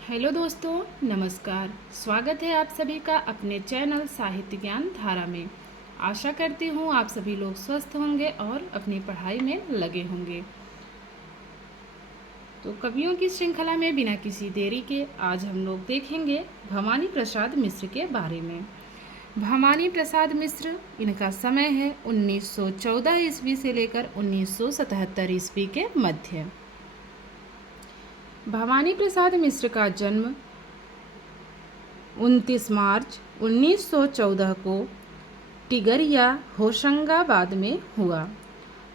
Hello दोस्तों, नमस्कार। स्वागत है आप सभी का अपने चैनल साहित्य ज्ञान धारा में। आशा करती हूँ आप सभी लोग स्वस्थ होंगे और अपनी पढ़ाई में लगे होंगे। तो कवियों की श्रृंखला में बिना किसी देरी के आज हम लोग देखेंगे भवानी प्रसाद मिश्र के बारे में। भवानी प्रसाद मिश्र, इनका समय है 1914 ईस्वी से लेकर 1977 ईस्वी के मध्य। भवानी प्रसाद मिश्र का जन्म 29 मार्च 1914 को टिगरिया होशंगाबाद में हुआ।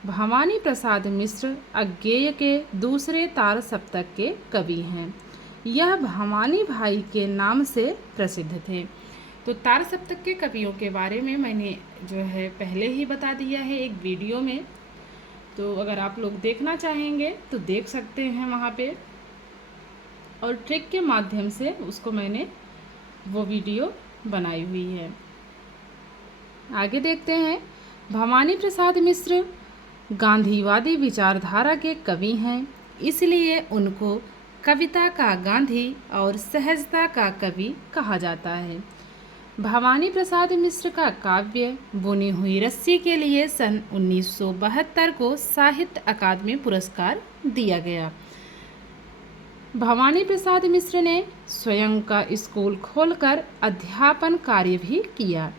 भवानी प्रसाद मिश्र अज्ञेय के दूसरे तार सप्तक के कवि हैं। यह भवानी भाई के नाम से प्रसिद्ध थे। तो तार सप्तक के कवियों के बारे में मैंने जो है पहले ही बता दिया है एक वीडियो में। तो अगर आप लोग देखना चाहेंगे तो देख सकते हैं वहाँ पे, और ट्रिक के माध्यम से उसको मैंने वो वीडियो बनाई हुई है। आगे देखते हैं। भवानी प्रसाद मिश्र गांधीवादी विचारधारा के कवि हैं, इसलिए उनको कविता का गांधी और सहजता का कवि कहा जाता है। भवानी प्रसाद मिश्र का काव्य बुनी हुई रस्सी के लिए सन 1972 को साहित्य अकादमी पुरस्कार दिया गया। भवानी प्रसाद मिश्र ने स्वयं का स्कूल खोलकर अध्यापन कार्य भी किया।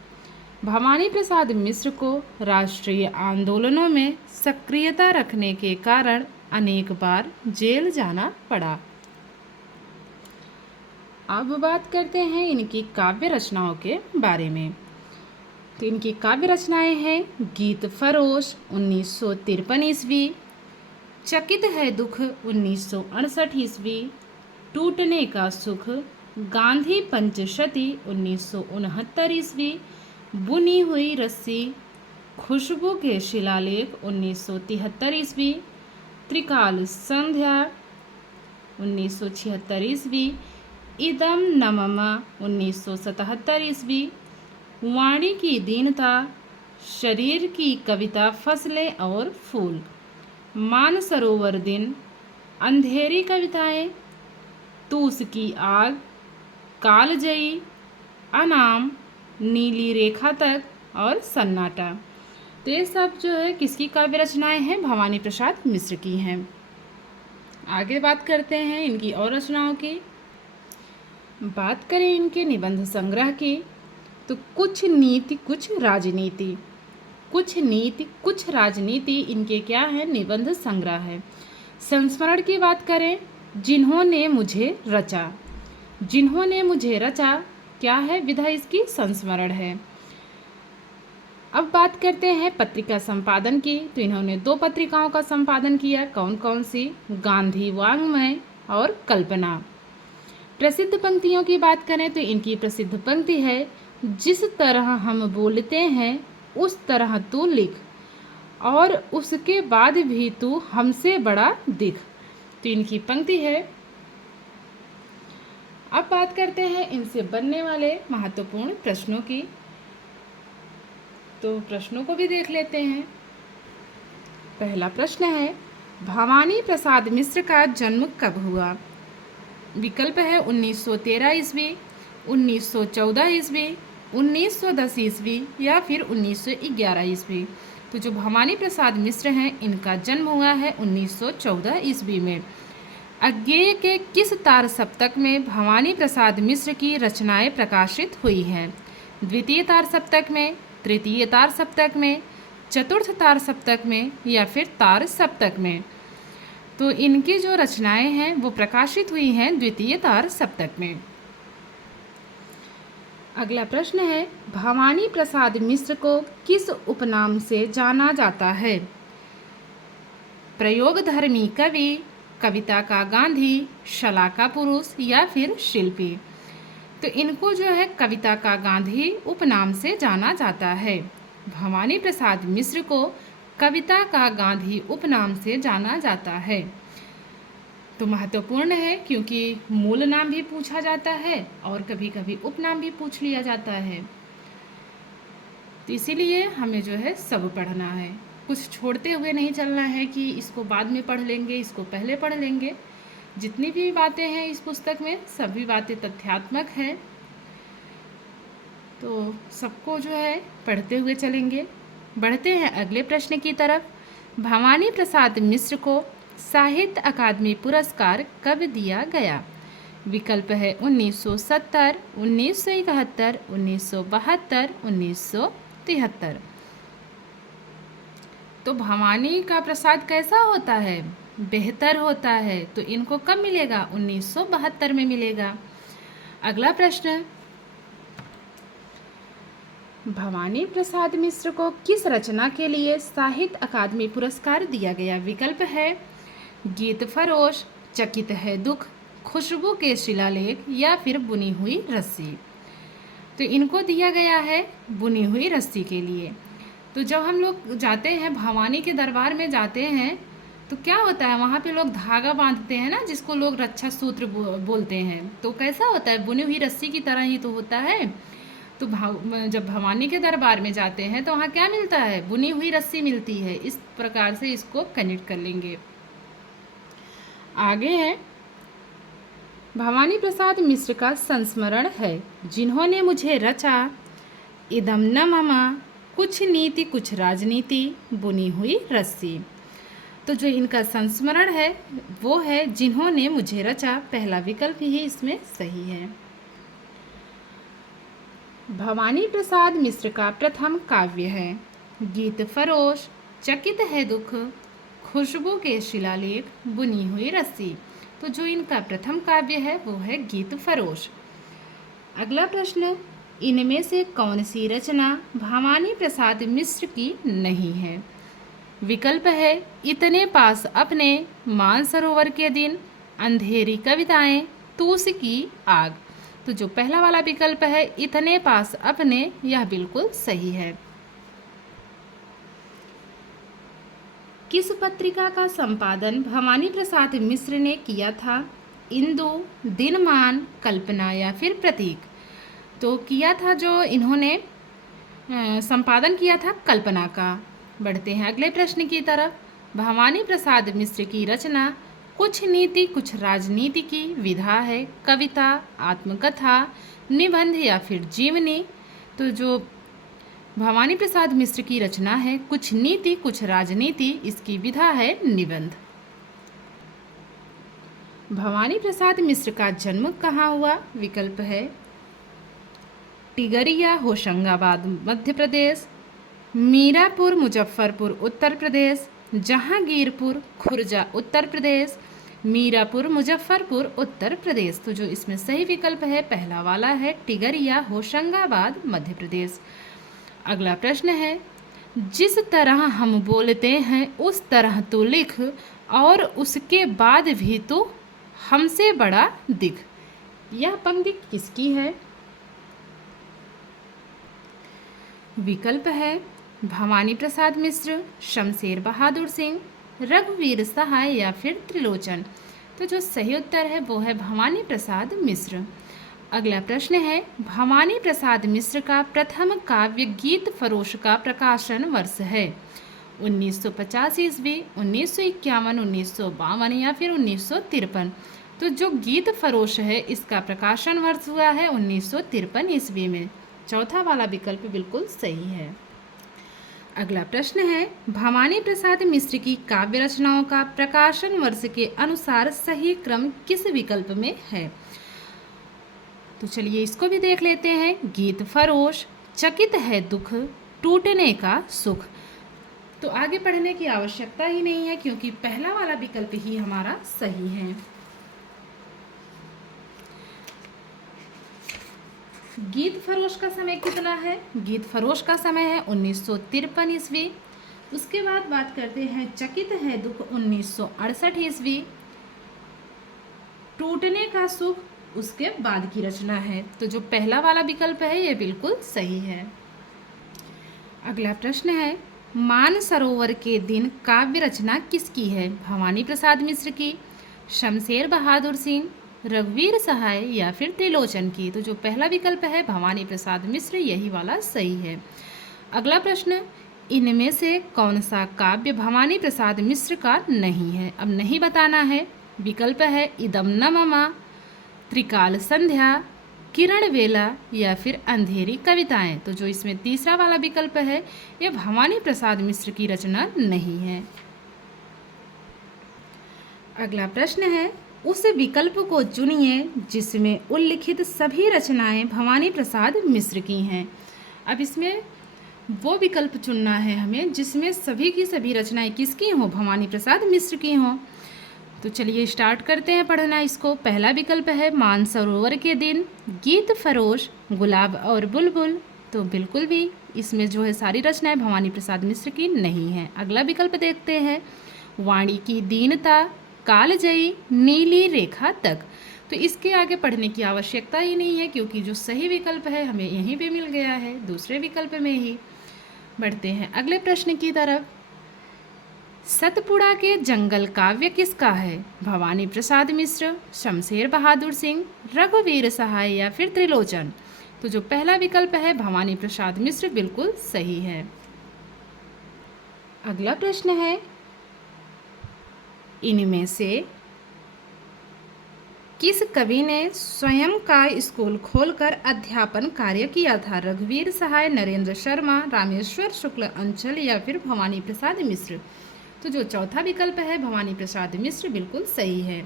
भवानी प्रसाद मिश्र को राष्ट्रीय आंदोलनों में सक्रियता रखने के कारण अनेक बार जेल जाना पड़ा। अब बात करते हैं इनकी काव्य रचनाओं के बारे में। तो इनकी काव्य रचनाएं हैं गीत फरोश 1953 ईस्वी, चकित है दुख 1968 ईस्वी, टूटने का सुख, गांधी पंचशती 1969 ईस्वी, बुनी हुई रस्सी, खुशबू के शिलालेख 1973 ईस्वी, त्रिकाल संध्या 1976 ईस्वी, इदम नममा 1977 ईस्वी, वाणी की दीनता, शरीर की कविता फसलें और फूल, मानसरोवर दिन, अंधेरी कविताएं, तूस की आग, कालजयी, अनाम, नीली रेखा तक और सन्नाटा। तो ये सब जो है किसकी काव्य रचनाएं हैं? भवानी प्रसाद मिश्र की हैं। आगे बात करते हैं इनकी और रचनाओं की। बात करें इनके निबंध संग्रह की, तो कुछ नीति कुछ राजनीति, कुछ नीति कुछ राजनीति इनके क्या है? निबंध संग्रह है। संस्मरण की बात करें, जिन्होंने मुझे रचा, जिन्होंने मुझे रचा क्या है? विधा इसकी संस्मरण है। अब बात करते हैं पत्रिका संपादन की, तो इन्होंने 2 पत्रिकाओं का संपादन किया। कौन कौन सी? गांधी वाङ्मय और कल्पना। प्रसिद्ध पंक्तियों की बात करें तो इनकी प्रसिद्ध पंक्ति है, जिस तरह हम बोलते हैं उस तरह तू लिख, और उसके बाद भी तू हमसे बड़ा दिख। तो इनकी पंक्ति है। अब बात करते हैं इनसे बनने वाले महत्वपूर्ण प्रश्नों की, तो प्रश्नों को भी देख लेते हैं। पहला प्रश्न है, भवानी प्रसाद मिश्र का जन्म कब हुआ? विकल्प है 1913 ईस्वी, 1914 ईस्वी, 1910 ईस्वी या फिर 1911 ईस्वी। तो जो भवानी प्रसाद मिश्र हैं, इनका जन्म हुआ है 1914 ईस्वी में। अज्ञेय के किस तार सप्तक में भवानी प्रसाद मिश्र की रचनाएं प्रकाशित हुई हैं? द्वितीय तार सप्तक में, तृतीय तार सप्तक में, चतुर्थ तार सप्तक में या फिर तार सप्तक में? तो इनकी जो रचनाएं हैं वो प्रकाशित हुई हैं द्वितीय तार सप्तक में। अगला प्रश्न है, भवानी प्रसाद मिश्र को किस उपनाम से जाना जाता है? प्रयोगधर्मी कवि, कविता का गांधी, शला का पुरुष या फिर शिल्पी? तो इनको जो है कविता का गांधी उपनाम से जाना जाता है। भवानी प्रसाद मिश्र को कविता का गांधी उपनाम से जाना जाता है। तो महत्वपूर्ण है क्योंकि मूल नाम भी पूछा जाता है और कभी कभी उपनाम भी पूछ लिया जाता है। तो इसीलिए हमें जो है सब पढ़ना है, कुछ छोड़ते हुए नहीं चलना है कि इसको बाद में पढ़ लेंगे, इसको पहले पढ़ लेंगे। जितनी भी बातें हैं इस पुस्तक में सभी बातें तथ्यात्मक हैं। तो सबको जो है पढ़ते हुए चलेंगे। बढ़ते हैं अगले प्रश्न की तरफ। भवानी प्रसाद मिश्र को साहित्य अकादमी पुरस्कार कब दिया गया? विकल्प है 1970, 1971, 1972, 1973। तो भवानी का प्रसाद कैसा होता है? बेहतर होता है। तो इनको कब मिलेगा? 1972 में मिलेगा। अगला प्रश्न, भवानी प्रसाद मिश्र को किस रचना के लिए साहित्य अकादमी पुरस्कार दिया गया? विकल्प है गीत फरोश, चकित है दुख, खुशबू के शिलालेख या फिर बुनी हुई रस्सी। तो इनको दिया गया है बुनी हुई रस्सी के लिए। तो जब हम लोग जाते हैं भवानी के दरबार में जाते हैं तो क्या होता है, वहाँ पे लोग धागा बांधते हैं ना, जिसको लोग रक्षा सूत्र बोलते हैं। तो कैसा होता है? बुनी हुई रस्सी की तरह ही तो होता है। तो जब भवानी के दरबार में जाते हैं तो वहाँ क्या मिलता है? बुनी हुई रस्सी मिलती है। इस प्रकार से इसको कनेक्ट कर लेंगे। आगे है, भवानी प्रसाद मिश्र का संस्मरण है। जिन्होंने मुझे रचा, इदम न ममा, कुछ नीति कुछ राजनीति, बुनी हुई रस्सी। तो जो इनका संस्मरण है वो है जिन्होंने मुझे रचा। पहला विकल्प ही इसमें सही है। भवानी प्रसाद मिश्र का प्रथम काव्य है गीत फरोश, चकित है दुख, खुशबू के शिलालेख, बुनी हुई रस्सी। तो जो इनका प्रथम काव्य है वो है गीत फरोश। अगला प्रश्न, इनमें से कौन सी रचना भवानी प्रसाद मिश्र की नहीं है? विकल्प है इतने पास अपने, मानसरोवर के दिन, अंधेरी कविताएं, तूस की आग। तो जो पहला वाला विकल्प है इतने पास अपने, यह बिल्कुल सही है। किस पत्रिका का संपादन भवानी प्रसाद मिश्र ने किया था? इंदु, दिनमान, कल्पना या फिर प्रतीक। तो किया था जो इन्होंने संपादन किया था कल्पना का। बढ़ते हैं अगले प्रश्न की तरफ। भवानी प्रसाद मिश्र की रचना कुछ नीति कुछ राजनीति की विधा है। कविता, आत्मकथा, निबंध या फिर जीवनी। तो जो भवानी प्रसाद मिश्र की रचना है कुछ नीति कुछ राजनीति, इसकी विधा है निबंध। भवानी प्रसाद मिश्र का जन्म कहाँ हुआ? विकल्प है टिगरिया, होशंगाबाद, मध्य प्रदेश, मीरापुर, मुजफ्फरपुर, उत्तर प्रदेश, जहांगीरपुर, खुर्जा, उत्तर प्रदेश, मीरापुर, मुजफ्फरपुर, उत्तर प्रदेश। तो जो इसमें सही विकल्प है पहला वाला है टिगरिया, होशंगाबाद, मध्य प्रदेश। अगला प्रश्न है, जिस तरह हम बोलते हैं उस तरह तो लिख, और उसके बाद भी तो हमसे बड़ा दिख। यह पंक्ति किसकी है? विकल्प है भवानी प्रसाद मिश्र, शमशेर बहादुर सिंह, रघुवीर सहाय या फिर त्रिलोचन। तो जो सही उत्तर है वो है भवानी प्रसाद मिश्र। अगला प्रश्न है, भवानी प्रसाद मिश्र का प्रथम काव्य गीत फरोश का प्रकाशन वर्ष है? 1950 ईस्वी, 1951, 1952 या फिर 1953। तो जो गीत फरोश है इसका प्रकाशन वर्ष हुआ है 1953 ईस्वी में। चौथा वाला विकल्प बिल्कुल सही है। अगला प्रश्न है, भवानी प्रसाद मिश्र की काव्य रचनाओं का प्रकाशन वर्ष के अनुसार सही क्रम किस विकल्प में है? तो चलिए इसको भी देख लेते हैं। गीत फरोश, चकित है दुख, टूटने का सुख। तो आगे पढ़ने की आवश्यकता ही नहीं है क्योंकि पहला वाला विकल्प ही हमारा सही है। गीत फरोश का समय कितना है? गीत फरोश का समय है 1953 ईस्वी। उसके बाद बात करते हैं चकित है दुख, 1968 ईस्वी। टूटने का सुख उसके बाद की रचना है। तो जो पहला वाला विकल्प है ये बिल्कुल सही है। अगला प्रश्न है, मानसरोवर के दिन काव्य रचना किसकी है? भवानी प्रसाद मिश्र की, शमशेर बहादुर सिंह, रघुवीर सहाय या फिर त्रिलोचन की। तो जो पहला विकल्प है भवानी प्रसाद मिश्र, यही वाला सही है। अगला प्रश्न, इनमें से कौन सा काव्य भवानी प्रसाद मिश्र का नहीं है? अब नहीं बताना है, विकल्प है इदम न मम, त्रिकाल संध्या, किरण वेला या फिर अंधेरी कविताएं। तो जो इसमें तीसरा वाला विकल्प है ये भवानी प्रसाद मिश्र की रचना नहीं है। अगला प्रश्न है उस विकल्प को चुनिए जिसमें उल्लिखित सभी रचनाएं भवानी प्रसाद मिश्र की हैं। अब इसमें वो विकल्प चुनना है हमें जिसमें सभी की सभी रचनाएं किसकी हों, भवानी प्रसाद मिश्र की हों। तो चलिए स्टार्ट करते हैं पढ़ना इसको। पहला विकल्प है मानसरोवर के दिन, गीत फरोश, गुलाब और बुलबुल। तो बिल्कुल भी इसमें जो है सारी रचनाएं भवानी प्रसाद मिश्र की नहीं हैं। अगला विकल्प देखते हैं वाणी की दीनता, कालजयी, नीली रेखा तक। तो इसके आगे पढ़ने की आवश्यकता ही नहीं है क्योंकि जो सही विकल्प है हमें यहीं पे मिल गया है, दूसरे विकल्प में ही। बढ़ते हैं अगले प्रश्न की तरफ। सतपुड़ा के जंगल काव्य किसका है? भवानी प्रसाद मिश्र, शमशेर बहादुर सिंह, रघुवीर सहाय या फिर त्रिलोचन। तो जो पहला विकल्प है भवानी प्रसाद मिश्र बिल्कुल सही है। अगला प्रश्न है इनमें से किस कवि ने स्वयं का स्कूल खोलकर अध्यापन कार्य किया था? रघुवीर सहाय, नरेंद्र शर्मा, रामेश्वर शुक्ल अंचल या फिर भवानी प्रसाद मिश्र। तो जो चौथा विकल्प है भवानी प्रसाद मिश्र बिल्कुल सही है।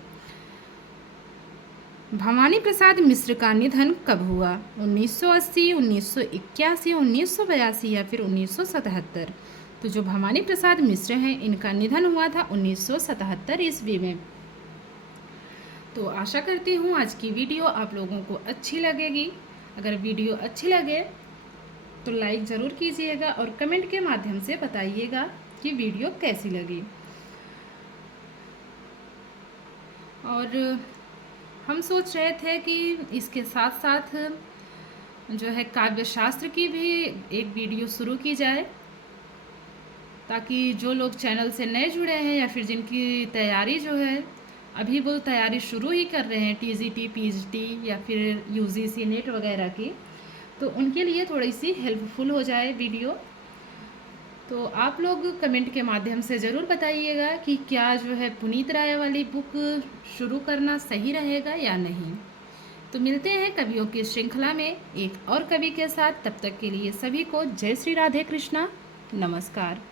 भवानी प्रसाद मिश्र का निधन कब हुआ? 1980, 1981, 1982 या फिर 1977। तो जो भवानी प्रसाद मिश्र हैं इनका निधन हुआ था 1977 ईस्वी में। तो आशा करती हूँ आज की वीडियो आप लोगों को अच्छी लगेगी। अगर वीडियो अच्छी लगे तो लाइक ज़रूर कीजिएगा और कमेंट के माध्यम से बताइएगा कि वीडियो कैसी लगी। और हम सोच रहे थे कि इसके साथ साथ जो है काव्य शास्त्र की भी एक वीडियो शुरू की जाए ताकि जो लोग चैनल से नए जुड़े हैं या फिर जिनकी तैयारी जो है अभी वो तैयारी शुरू ही कर रहे हैं टीजीटी, पीजीटी या फिर यूजीसी नेट वगैरह की, तो उनके लिए थोड़ी सी हेल्पफुल हो जाए वीडियो। तो आप लोग कमेंट के माध्यम से ज़रूर बताइएगा कि क्या जो है पुनीत राय वाली बुक शुरू करना सही रहेगा या नहीं। तो मिलते हैं कवियों की श्रृंखला में एक और कवि के साथ। तब तक के लिए सभी को जय श्री राधे कृष्णा, नमस्कार।